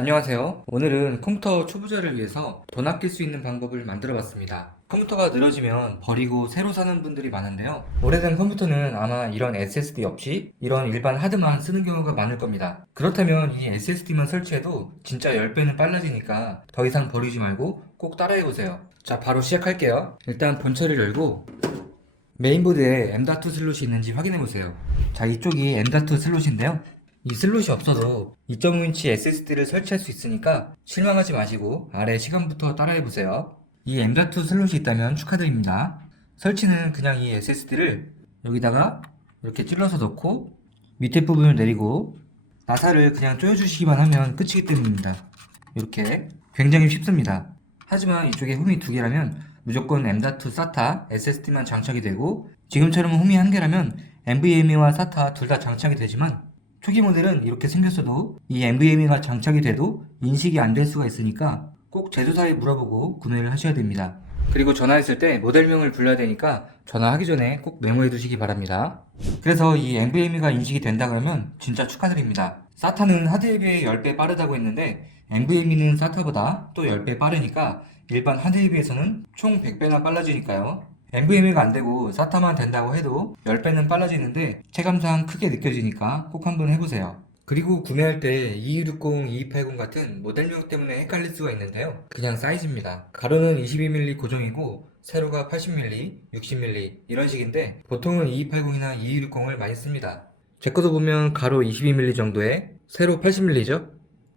안녕하세요. 오늘은 컴퓨터 초보자를 위해서 돈 아낄 수 있는 방법을 만들어 봤습니다. 컴퓨터가 늘어지면 버리고 새로 사는 분들이 많은데요. 오래된 컴퓨터는 아마 이런 SSD 없이 이런 일반 하드만 쓰는 경우가 많을 겁니다. 그렇다면 이 SSD만 설치해도 진짜 10배는 빨라지니까 더 이상 버리지 말고 꼭 따라해 보세요. 자, 바로 시작할게요. 일단 본체를 열고 메인보드에 M.2 슬롯이 있는지 확인해 보세요. 자, 이쪽이 M.2 슬롯인데요. 이 슬롯이 없어도 2.5인치 SSD를 설치할 수 있으니까 실망하지 마시고 아래 시간부터 따라해 보세요. 이 M.2 슬롯이 있다면 축하드립니다. 설치는 그냥 이 SSD를 여기다가 이렇게 찔러서 넣고 밑에 부분을 내리고 나사를 그냥 조여주시기만 하면 끝이기 때문입니다. 이렇게 굉장히 쉽습니다. 하지만 이쪽에 홈이 두 개라면 무조건 M.2 SATA SSD만 장착이 되고 지금처럼 홈이 한 개라면 NVMe와 SATA 둘 다 장착이 되지만 초기 모델은 이렇게 생겼어도 이 NVMe가 장착이 돼도 인식이 안 될 수가 있으니까 꼭 제조사에 물어보고 구매를 하셔야 됩니다. 그리고 전화했을 때 모델명을 불러야 되니까 전화하기 전에 꼭 메모해 두시기 바랍니다. 그래서 이 NVMe가 인식이 된다 그러면 진짜 축하드립니다. SATA는 하드에 비해 10배 빠르다고 했는데 NVMe는 SATA보다 또 10배 빠르니까 일반 하드에 비해서는 총 100배나 빨라지니까요. NVMe가 안 되고 SATA만 된다고 해도 10배는 빨라지는데 체감상 크게 느껴지니까 꼭 한번 해보세요. 그리고 구매할 때 2260, 2280 같은 모델명 때문에 헷갈릴 수가 있는데요. 그냥 사이즈입니다. 가로는 22mm 고정이고 세로가 80mm, 60mm 이런 식인데 보통은 2280이나 2260을 많이 씁니다. 제 것도 보면 가로 22mm 정도에 세로 80mm죠?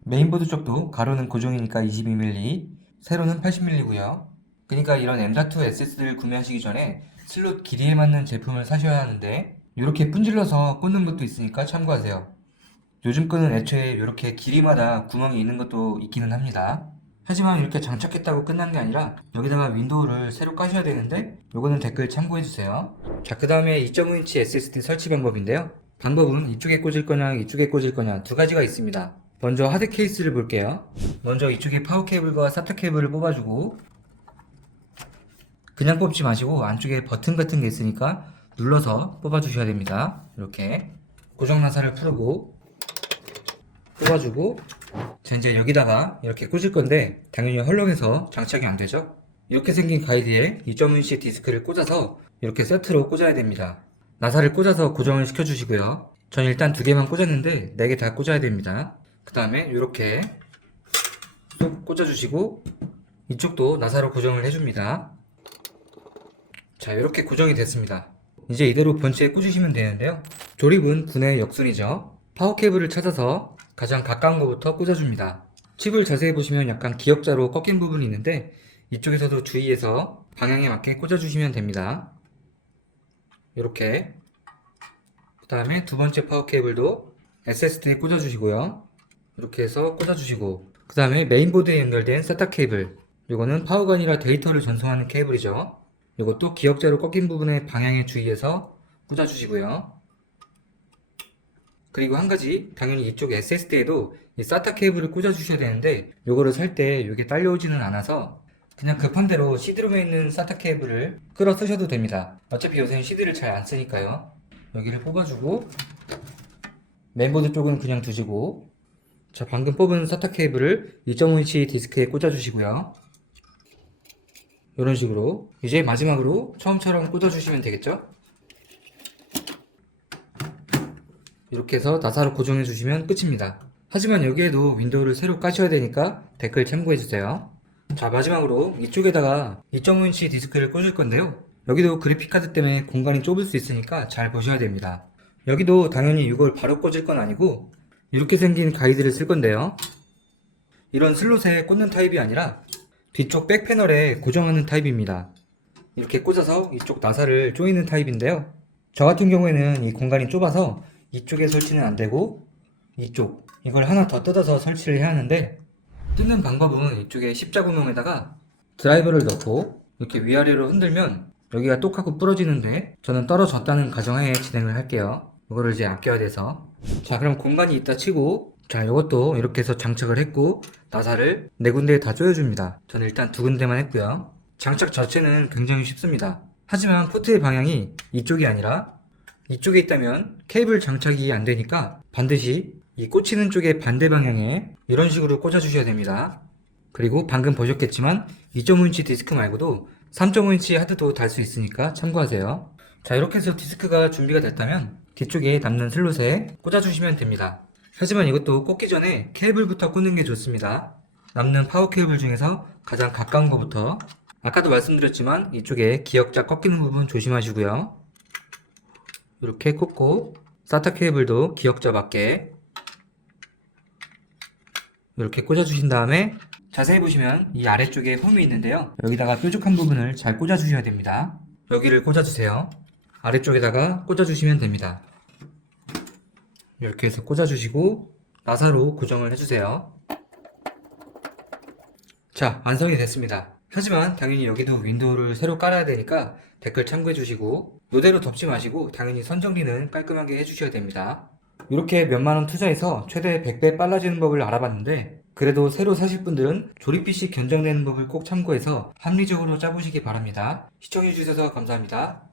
메인보드 쪽도 가로는 고정이니까 22mm, 세로는 80mm고요. 그러니까 이런 M.2 SSD를 구매하시기 전에 슬롯 길이에 맞는 제품을 사셔야 하는데 이렇게 분질러서 꽂는 것도 있으니까 참고하세요. 요즘 거는 애초에 이렇게 길이마다 구멍이 있는 것도 있기는 합니다. 하지만 이렇게 장착했다고 끝난 게 아니라 여기다가 윈도우를 새로 까셔야 되는데 요거는 댓글 참고해주세요. 자, 그 다음에 2.5인치 SSD 설치 방법인데요. 방법은 이쪽에 꽂을 거냐 이쪽에 꽂을 거냐 두 가지가 있습니다. 먼저 하드 케이스를 볼게요. 먼저 이쪽에 파워 케이블과 사타 케이블을 뽑아주고 그냥 뽑지 마시고 안쪽에 버튼 같은 게 있으니까 눌러서 뽑아주셔야 됩니다. 이렇게 고정 나사를 풀고 뽑아주고 자 이제 여기다가 이렇게 꽂을 건데 당연히 헐렁해서 장착이 안 되죠. 이렇게 생긴 가이드에 2.5인치 디스크를 꽂아서 이렇게 세트로 꽂아야 됩니다. 나사를 꽂아서 고정을 시켜주시고요. 전 일단 두 개만 꽂았는데 네 개 다 꽂아야 됩니다. 그 다음에 이렇게 쏙 꽂아주시고 이쪽도 나사로 고정을 해줍니다. 자 이렇게 고정이 됐습니다. 이제 이대로 본체에 꽂으시면 되는데요. 조립은 분해 역순이죠. 파워 케이블을 찾아서 가장 가까운 것부터 꽂아줍니다. 칩을 자세히 보시면 약간 기역자로 꺾인 부분이 있는데 이쪽에서도 주의해서 방향에 맞게 꽂아주시면 됩니다. 이렇게. 그 다음에 두 번째 파워 케이블도 SSD에 꽂아주시고요. 이렇게 해서 꽂아주시고. 그 다음에 메인보드에 연결된 SATA 케이블. 이거는 파워가 아니라 데이터를 전송하는 케이블이죠 이것도 기역자로 꺾인 부분의 방향에 주의해서 꽂아주시고요. 그리고 한 가지 당연히 이쪽 SSD에도 이 SATA 케이블을 꽂아주셔야 되는데 이거를 살 때 이게 딸려오지는 않아서 그냥 급한 대로 CD롬에 있는 SATA 케이블을 끌어 쓰셔도 됩니다. 어차피 요새는 CD를 잘 안 쓰니까요. 여기를 뽑아주고 메인보드 쪽은 그냥 두시고 자 방금 뽑은 SATA 케이블을 2.5인치 디스크에 꽂아주시고요. 이런 식으로 이제 마지막으로 처음처럼 꽂아주시면 되겠죠? 이렇게 해서 나사로 고정해 주시면 끝입니다. 하지만 여기에도 윈도우를 새로 까셔야 되니까 댓글 참고해 주세요. 자 마지막으로 이쪽에다가 2.5인치 디스크를 꽂을 건데요. 여기도 그래픽카드 때문에 공간이 좁을 수 있으니까 잘 보셔야 됩니다. 여기도 당연히 이걸 바로 꽂을 건 아니고 이렇게 생긴 가이드를 쓸 건데요. 이런 슬롯에 꽂는 타입이 아니라 뒤쪽 백 패널에 고정하는 타입입니다. 이렇게 꽂아서 이쪽 나사를 조이는 타입인데요. 저 같은 경우에는 이 공간이 좁아서 이쪽에 설치는 안 되고 이쪽 이걸 하나 더 뜯어서 설치를 해야 하는데 뜯는 방법은 이쪽에 십자 구멍에다가 드라이버를 넣고 이렇게 위아래로 흔들면 여기가 똑하고 부러지는데 저는 떨어졌다는 가정하에 진행을 할게요. 이거를 이제 아껴야 돼서 자 그럼 공간이 있다 치고 자 이것도 이렇게 해서 장착을 했고 나사를 네 군데에 다 조여줍니다. 저는 일단 두 군데만 했고요. 장착 자체는 굉장히 쉽습니다. 하지만 포트의 방향이 이쪽이 아니라 이쪽에 있다면 케이블 장착이 안 되니까 반드시 이 꽂히는 쪽의 반대 방향에 이런 식으로 꽂아 주셔야 됩니다. 그리고 방금 보셨겠지만 2.5인치 디스크 말고도 3.5인치 하드도 달 수 있으니까 참고하세요. 자 이렇게 해서 디스크가 준비가 됐다면 뒤쪽에 남는 슬롯에 꽂아주시면 됩니다. 하지만 이것도 꽂기 전에 케이블부터 꽂는 게 좋습니다. 남는 파워 케이블 중에서 가장 가까운 것부터 아까도 말씀드렸지만 이쪽에 기역자 꺾이는 부분 조심하시고요. 이렇게 꽂고 사타 케이블도 기역자 맞게 이렇게 꽂아주신 다음에 자세히 보시면 이 아래쪽에 홈이 있는데요. 여기다가 뾰족한 부분을 잘 꽂아주셔야 됩니다. 여기를 꽂아주세요. 아래쪽에다가 꽂아주시면 됩니다. 이렇게 해서 꽂아주시고 나사로 고정을 해주세요. 자, 완성이 됐습니다. 하지만 당연히 여기도 윈도우를 새로 깔아야 되니까 댓글 참고해 주시고 이대로 덮지 마시고 당연히 선정리는 깔끔하게 해주셔야 됩니다. 이렇게 몇만 원 투자해서 최대 100배 빨라지는 법을 알아봤는데 그래도 새로 사실 분들은 조립 PC 견적내는 법을 꼭 참고해서 합리적으로 짜보시기 바랍니다. 시청해 주셔서 감사합니다.